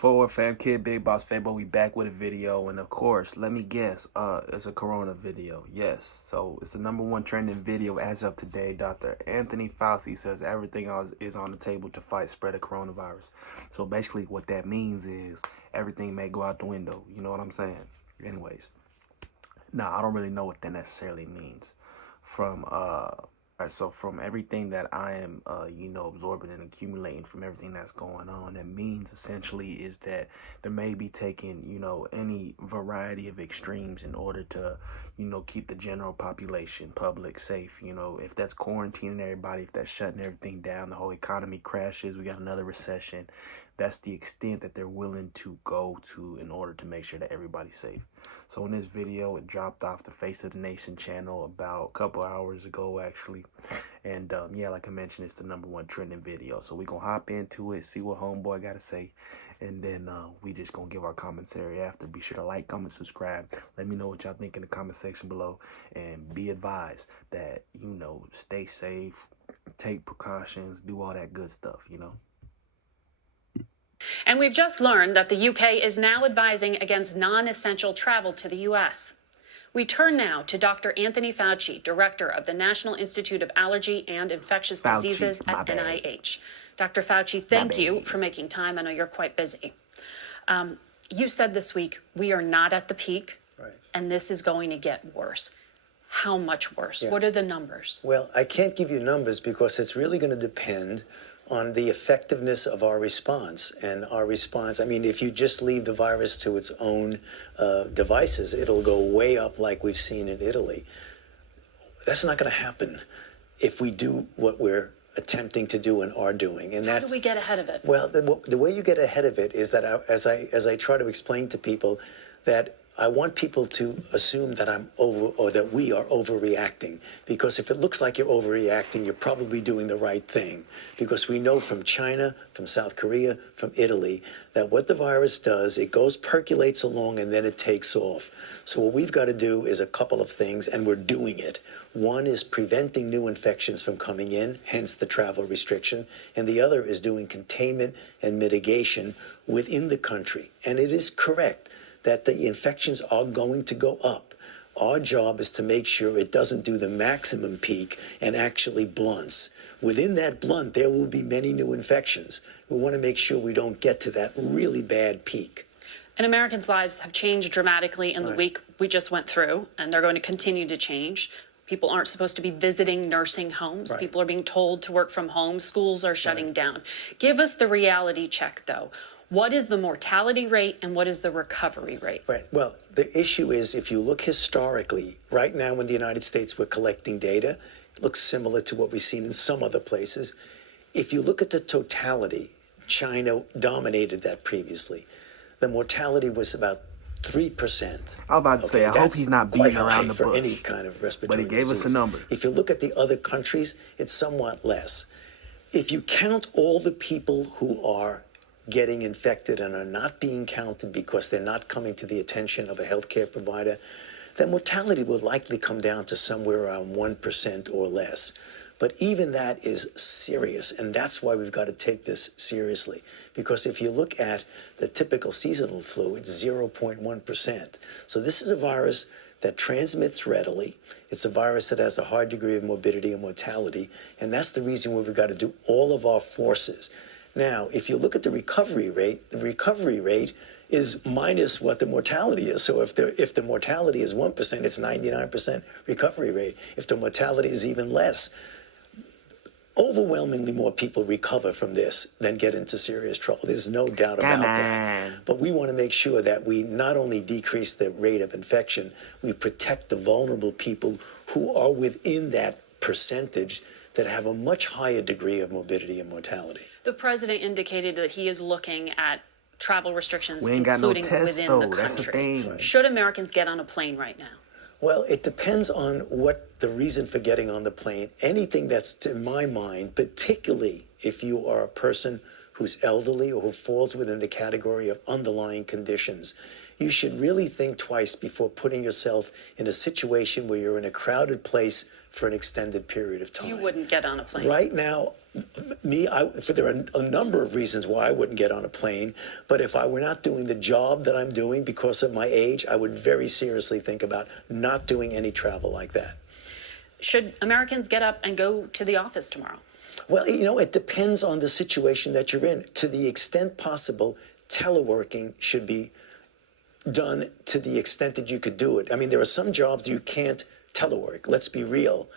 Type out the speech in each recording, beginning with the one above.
Forward fam, kid, big boss Fabo, we back with a video, and of course, let me guess, it's a Corona video. Yes, so it's the #1 trending video as of today. Dr. Anthony Fauci says everything else is on the table to fight spread of coronavirus. So basically, what that means is everything may go out the window. You know what I'm saying? Anyways, now I don't really know what that necessarily means. So from everything that I am, absorbing and accumulating from everything that's going on, that means essentially is that there may be taking, any variety of extremes in order to, keep the general population, public safe. If that's quarantining everybody, if that's shutting everything down, the whole economy crashes, we got another recession. That's the extent that they're willing to go to in order to make sure that everybody's safe. So in this video, it dropped off the Face of the Nation channel about a couple hours ago, actually. And like I mentioned, it's the #1 trending video. So we're going to hop into it, see what homeboy got to say. And then we just going to give our commentary after. Be sure to like, comment, subscribe. Let me know what y'all think in the comment section below. And be advised that, stay safe, take precautions, do all that good stuff, And we've just learned that the UK is now advising against non-essential travel to the U.S. We turn now to Dr. Anthony Fauci, director of the National Institute of Allergy and Infectious Diseases at NIH. Dr. Fauci, thank you for making time. I know you're quite busy. You said this week, we are not at the peak, right, and this is going to get worse. How much worse? Yeah. What are the numbers? Well, I can't give you numbers because it's really going to depend on the effectiveness of our response. And our response, if you just leave the virus to its own devices, it'll go way up like we've seen in Italy. That's not going to happen if we do what we're attempting to do and are doing. And how do we get ahead of it? Well, the way you get ahead of it is that as I try to explain to people, that I want people to assume that I'm over, or that we are overreacting. Because if it looks like you're overreacting, you're probably doing the right thing. Because we know from China, from South Korea, from Italy, that what the virus does, it goes, percolates along, and then it takes off. So what we've got to do is a couple of things, and we're doing it. One is preventing new infections from coming in, hence the travel restriction. And the other is doing containment and mitigation within the country. And it is correct that the infections are going to go up. Our job is to make sure it doesn't do the maximum peak and actually blunts. Within that blunt, there will be many new infections. We want to make sure we don't get to that really bad peak. And Americans' lives have changed dramatically in the week we just went through, and they're going to continue to change. People aren't supposed to be visiting nursing homes. Right. People are being told to work from home. Schools are shutting down. Give us the reality check, though. What is the mortality rate and what is the recovery rate? Right. Well, the issue is, if you look historically, right now in the United States, we're collecting data. It looks similar to what we've seen in some other places. If you look at the totality, China dominated that previously. The mortality was about 3%. I was about to say, I hope he's not beating around the bush for any kind of respiratory disease. But he gave us a number. If you look at the other countries, it's somewhat less. If you count all the people who are getting infected and are not being counted because they're not coming to the attention of a healthcare provider, then mortality will likely come down to somewhere around 1% or less. But even that is serious, and that's why we've got to take this seriously. Because if you look at the typical seasonal flu, it's 0.1%. So this is a virus that transmits readily. It's a virus that has a high degree of morbidity and mortality, and that's the reason why we've got to do all of our forces. Now, if you look at the recovery rate is minus what the mortality is. So if the mortality is 1%, it's 99% recovery rate. If the mortality is even less, overwhelmingly more people recover from this than get into serious trouble. There's no doubt about that. But we want to make sure that we not only decrease the rate of infection, we protect the vulnerable people who are within that percentage that have a much higher degree of morbidity and mortality. The president indicated that he is looking at travel restrictions, we ain't got no including tests, within though. the That's the country. thing. Should Americans get on a plane right now? Well, it depends on what the reason for getting on the plane. Anything that's, to my mind, particularly if you are a person who's elderly or who falls within the category of underlying conditions, you should really think twice before putting yourself in a situation where you're in a crowded place for an extended period of time. You wouldn't get on a plane. Right now, there are a number of reasons why I wouldn't get on a plane, but if I were not doing the job that I'm doing because of my age, I would very seriously think about not doing any travel like that. Should Americans get up and go to the office tomorrow? Well, it depends on the situation that you're in. To the extent possible, teleworking should be done to the extent that you could do it. I mean, there are some jobs you can't telework, let's be real.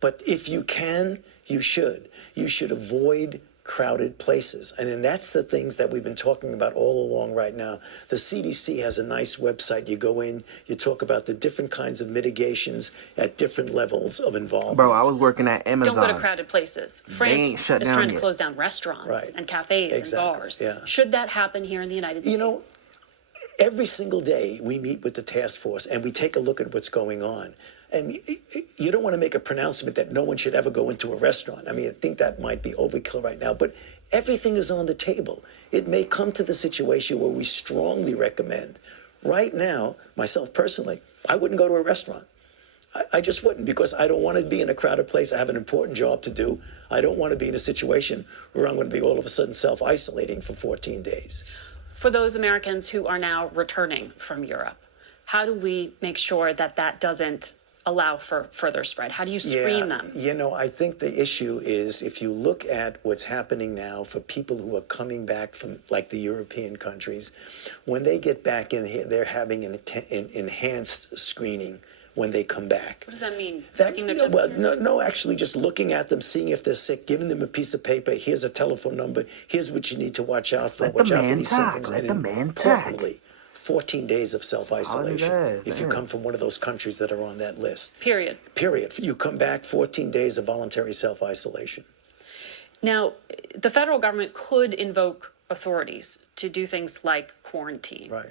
But if you can, you should. You should avoid crowded places. And that's the things that we've been talking about all along right now. The CDC has a nice website. You go in, you talk about the different kinds of mitigations at different levels of involvement. Bro, I was working at Amazon. Don't go to crowded places. France is trying to close down restaurants and cafes and bars. Yeah. Should that happen here in the United States? Every single day we meet with the task force and we take a look at what's going on. And you don't want to make a pronouncement that no one should ever go into a restaurant. I mean, I think that might be overkill right now, but everything is on the table. It may come to the situation where we strongly recommend. Right now, myself personally, I wouldn't go to a restaurant. I just wouldn't, because I don't want to be in a crowded place. I have an important job to do. I don't want to be in a situation where I'm going to be all of a sudden self-isolating for 14 days. For those Americans who are now returning from Europe, how do we make sure that that doesn't allow for further spread? How do you screen them? I think the issue is, if you look at what's happening now for people who are coming back from like the European countries, when they get back in here, they're having an enhanced screening when they come back. What does that mean? Actually just looking at them, seeing if they're sick, giving them a piece of paper. Here's a telephone number. Here's what you need to watch out for. Let the man talk. 14 days of self-isolation if you come from one of those countries that are on that list. Period. You come back, 14 days of voluntary self-isolation. Now, the federal government could invoke authorities to do things like quarantine. Right.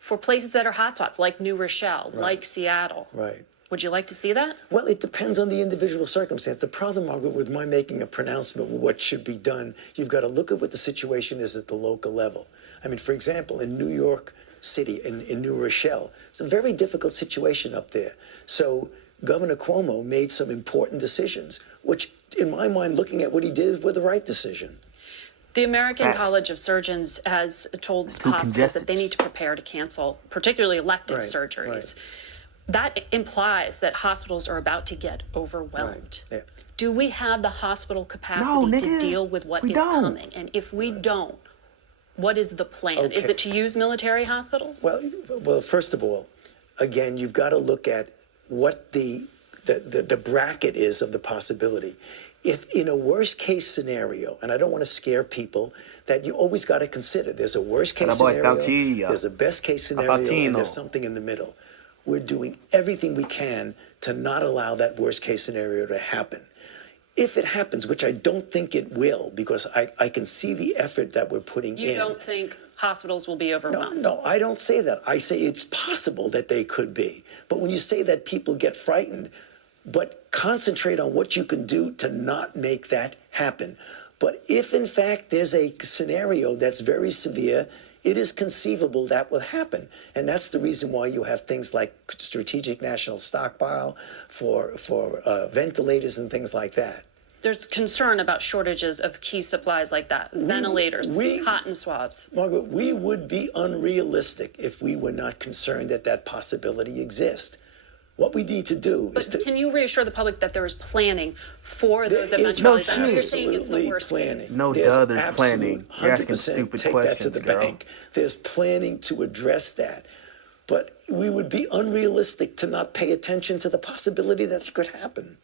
For places that are hotspots, like New Rochelle, like Seattle. Right. Would you like to see that? Well, it depends on the individual circumstance. The problem, Margaret, with my making a pronouncement with what should be done, you've got to look at what the situation is at the local level. I mean, for example, in New York City, in New Rochelle, it's a very difficult situation up there. So Governor Cuomo made some important decisions, which, in my mind, looking at what he did, were the right decision. The American College of Surgeons has told hospitals that they need to prepare to cancel, particularly elective surgeries. Right. That implies that hospitals are about to get overwhelmed. Right. Yeah. Do we have the hospital capacity to deal with what is coming? And if we don't, what is the plan? Okay. Is it to use military hospitals? Well, first of all, again, you've got to look at what the bracket is of the possibility. If in a worst case scenario, and I don't want to scare people, that you always got to consider, there's a worst case scenario, there's a best case scenario, and there's something in the middle. We're doing everything we can to not allow that worst case scenario to happen. If it happens, which I don't think it will, because I can see the effort that we're putting in. You don't think hospitals will be overwhelmed? No, I don't say that. I say it's possible that they could be. But when you say that, people get frightened, but concentrate on what you can do to not make that happen. But if, in fact, there's a scenario that's very severe, it is conceivable that will happen. And that's the reason why you have things like strategic national stockpile for ventilators and things like that. There's concern about shortages of key supplies like that, ventilators, cotton swabs. Margaret, we would be unrealistic if we were not concerned that that possibility exists. What we need to do is to... Can you reassure the public that there is planning for those eventualities? I know you're saying it's the worst case. There's planning. You're asking stupid take questions, that to the bank. There's planning to address that. But we would be unrealistic to not pay attention to the possibility that it could happen.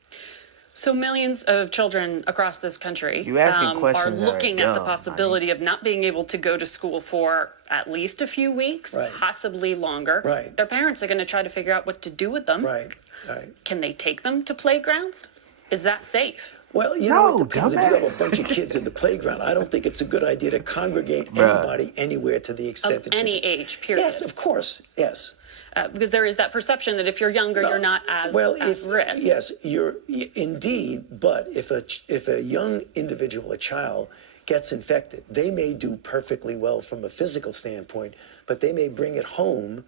So millions of children across this country are looking at the possibility of not being able to go to school for at least a few weeks, possibly longer. Right. Their parents are going to try to figure out what to do with them. Right. Can they take them to playgrounds? Is that safe? Well, you know, it depends. If you have a bunch of kids in the playground, I don't think it's a good idea to congregate anybody anywhere to the extent that any age, period. Yes, of course, yes. Because there is that perception that if you're younger, you're not as at risk. Yes, you're indeed. But if a young individual, a child, gets infected, they may do perfectly well from a physical standpoint, but they may bring it home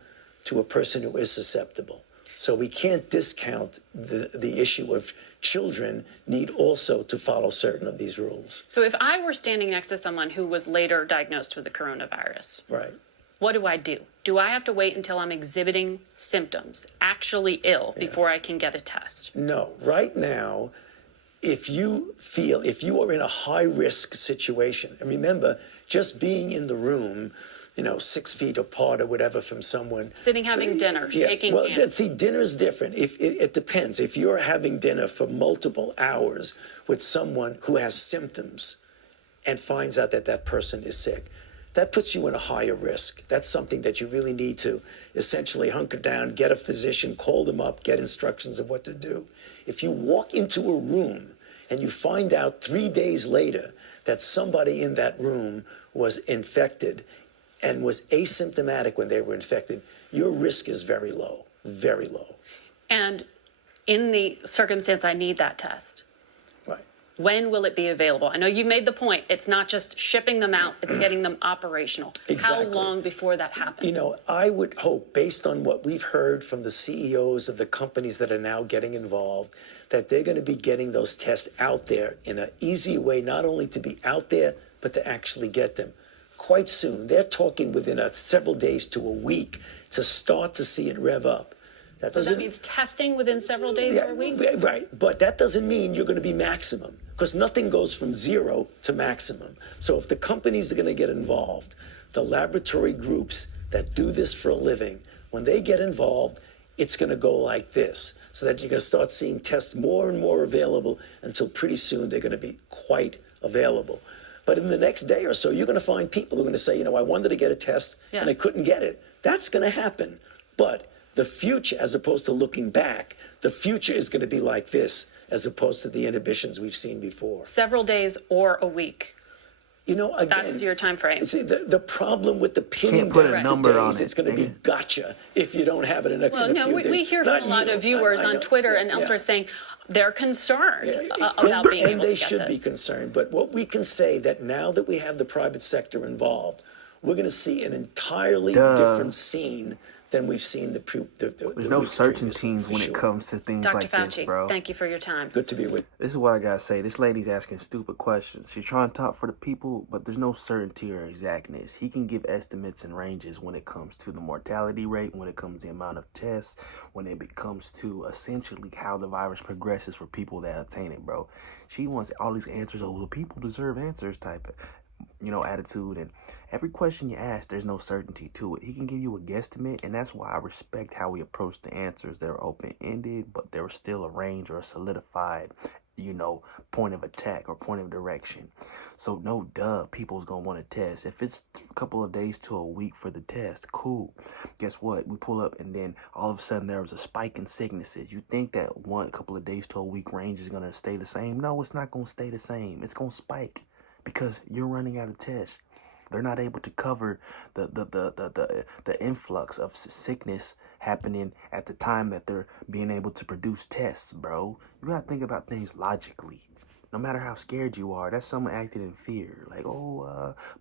to a person who is susceptible. So we can't discount the issue of children need also to follow certain of these rules. So if I were standing next to someone who was later diagnosed with the coronavirus, Right. what do I do? Do I have to wait until I'm exhibiting symptoms, actually ill, before I can get a test? No. Right now, if you are in a high-risk situation, and remember, just being in the room, 6 feet apart or whatever from someone. Sitting having dinner, shaking hands. See, dinner's different. It depends. If you're having dinner for multiple hours with someone who has symptoms and finds out that that person is sick, that puts you in a higher risk. That's something that you really need to essentially hunker down, get a physician, call them up, get instructions of what to do. If you walk into a room and you find out 3 days later that somebody in that room was infected and was asymptomatic when they were infected, your risk is very low, very low. And in the circumstance I need that test, Right. when will it be available? I know you made the point. It's not just shipping them out, it's getting them operational. Exactly. How long before that happens? I would hope, based on what we've heard from the CEOs of the companies that are now getting involved, that they're going to be getting those tests out there in an easy way, not only to be out there, but to actually get them quite soon. They're talking within several days to a week to start to see it rev up. So that means testing within several days or a week? Right, but that doesn't mean you're going to be maximum, because nothing goes from 0 to maximum. So if the companies are going to get involved, the laboratory groups that do this for a living, when they get involved, it's going to go like this, so that you're going to start seeing tests more and more available until pretty soon they're going to be quite available. But in the next day or so, you're going to find people who are going to say, I wanted to get a test and I couldn't get it. That's going to happen. But the future, as opposed to looking back, the future is going to be like this, as opposed to the inhibitions we've seen before. Several days or a week. Again, That's your time frame. See, the problem with the pinning put a down number to on days, it, it's going to be gotcha if you don't have it in a Well, in a no, few days. we hear from Not a lot you. of viewers I on know. Twitter and elsewhere saying they're concerned about being able to get this. And they should be concerned. But what we can say, that now that we have the private sector involved, we're going to see an entirely different scene than we've seen There's no certainties when it comes to things Dr. like Fauci, this, bro. thank you for your time. Good to be with you. This is what I gotta say. This lady's asking stupid questions. She's trying to talk for the people, but there's no certainty or exactness. He can give estimates and ranges when it comes to the mortality rate, when it comes to the amount of tests, when it comes to essentially how the virus progresses for people that obtain it, bro. She wants all these answers. Oh, the people deserve answers type of, attitude. And every question you ask, there's no certainty to it. He can give you a guesstimate, and that's why I respect how we approach the answers. They're open-ended, but there was still a range or a solidified, point of attack or point of direction. So no people's gonna want to test. If it's a couple of days to a week for the test, cool. Guess what? We pull up and then all of a sudden there was a spike in sicknesses. You think that couple of days to a week range is gonna stay the same? No, it's not gonna stay the same. It's gonna spike because you're running out of tests. They're not able to cover the influx of sickness happening at the time that they're being able to produce tests, bro. You gotta think about things logically. No matter how scared you are, that's someone acting in fear. Like,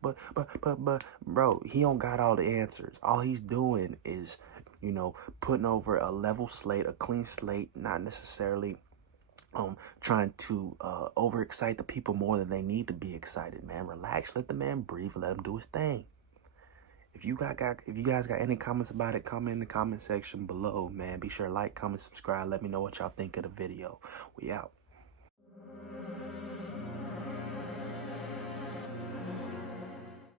but, bro, he don't got all the answers. All he's doing is, putting over a level slate, a clean slate, not necessarily trying to overexcite the people more than they need to be excited, man. Relax, let the man breathe, let him do his thing. If you guys got any comments about it, comment in the comment section below, man. Be sure to like, comment, subscribe. Let me know what y'all think of the video. We out.